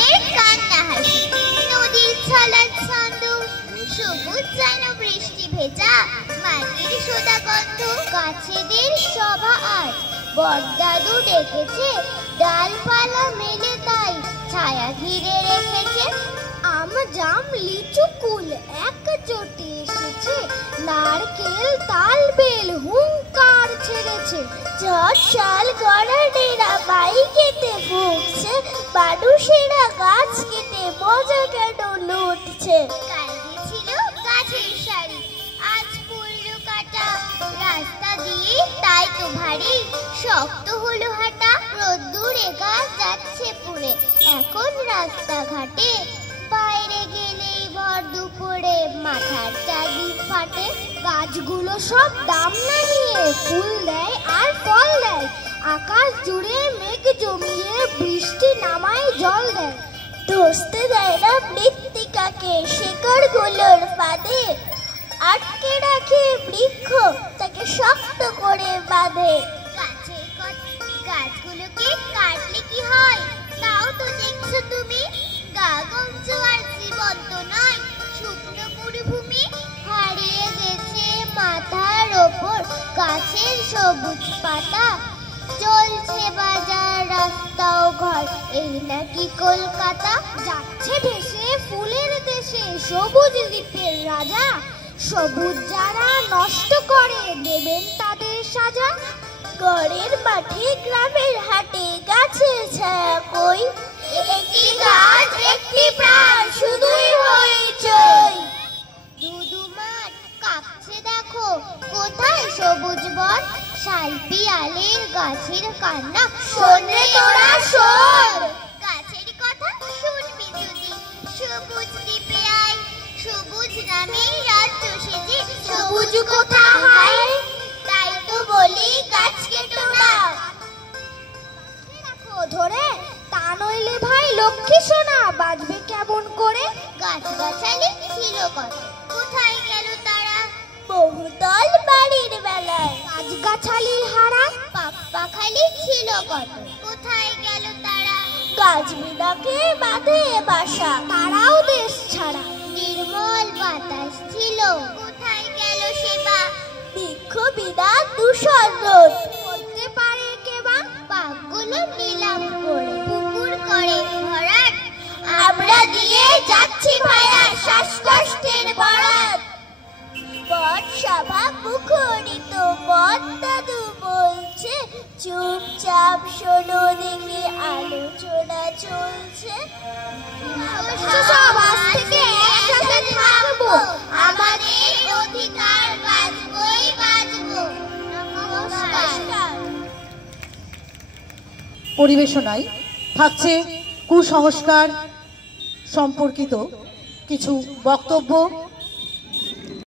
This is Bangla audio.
মনের কান্না হাসি, নদীর ছলার ছন্দ, সবুজ যেন বৃষ্টি ভেজা মাটির সোদা গন্ধ। গাছেদের সভা আজ বড়দাদু ডেকেছে, ডালপালা মেলে তাই ছায়া ঘিরে রেখেছে। আম জাম লিচু কুল একজোটে এসেছে, নারকেল তাল বেল হুঙ্কার ছেড়েছে। ঝড় শাল গড়া ডেরা বাইকেতে ভুগছে, মানুষেরা গাছ কেটে মজা কেন লুটছে। কাল ছিল গাছের সারি, আজ পড়লো কাটা, রাস্তা দিয়ে তাই তো ভারী শক্ত হলো হাঁটা। রোদ্দুরে গাছ যাচ্ছে পুড়ে এখন রাস্তাঘাটে, বাইরে গেলেই ভর দুপুরে মাথার চারদিক ফাটে। গাছগুলো সব দাম না নিয়ে ফুল দেয় আর ফল দেয়, আকাশ জুড়ে মেঘ জমিয়ে বৃষ্টি নামায় জল দেয়। ধসতে দেয় না মৃত্তিকাকে শেকড়গুলোর ফাঁদে, আটকে রাখে বৃক্ষ তাকে শক্ত করে বাঁধে। গাছগুলোকে কাটলে কি হয় তাও তো দেখছো তুমি, গা গঞ্জ আর জীবন্ত নয় শুকনো মরুভূমি। হারিয়ে গেছে মাথার ওপর গাছের সবুজ পাতা, চলছে বাজার রাস্তাও ঘর এই নাকি কলকাতা। যাচ্ছে ভেসে ফুলের দেশে সবুজ দ্বীপের রাজা, সবুজ যারা নষ্ট করে দেবেন তাদের সাজা। ঘরের মাঠে গ্রামের হাটে গাছের ছায়া কই, একটি গাছ একটি প্রাণ শুধুই হইচই। দুদু মাঠ কাঁপছে দেখো কোথায় সবুজ বন, শালপিয়ালের গাছের কান্না শোন রে তোরা শোন। গাছের কথা শুনবি যদি সবুজ দ্বীপে আয়, সবুজ নামে রাজ্য সেজে সবুজ কোথা হয়। তাই তো বলি গাছ কেটো না, রাখো ধরে, তা নইলে ভাই লক্ষ্মী সোনা বাঁচবে কেমন করে। গাছ গাছালি ছিল কত কোথায় গেল তারা, বহুদল বাড়ির বেলায় গাছ গাছালি হারা। পাপ্পা খালি ছিল কত কোথায় গেল তারা, গাছ বিলাকে বাঁধে বাসা তারাও দেশ ছাড়া। নির্মল বাতাস ছিল কোথায় গেল সেবা, বৃক্ষ বিনা দূষণ রোধ করতে পারে কেবা। পাকগুলো নিলাম করে পুকুর করে ভরাট, আমরা দিয়ে যাচ্ছি ভাইয়া শ্বাসকষ্টের বরাত। বট সভা মুখরিত বড়দাদু বলছে, চুপচাপ শোনো দেখে আলোচনা চলছে। সব আজ থেকে একসাথে থাকবো, আমাদের অধিকার বাঁচবই বাঁচবো। নমস্কার। পরিবেশনায় থাকছে কুসংস্কার সম্পর্কিত কিছু বক্তব্য।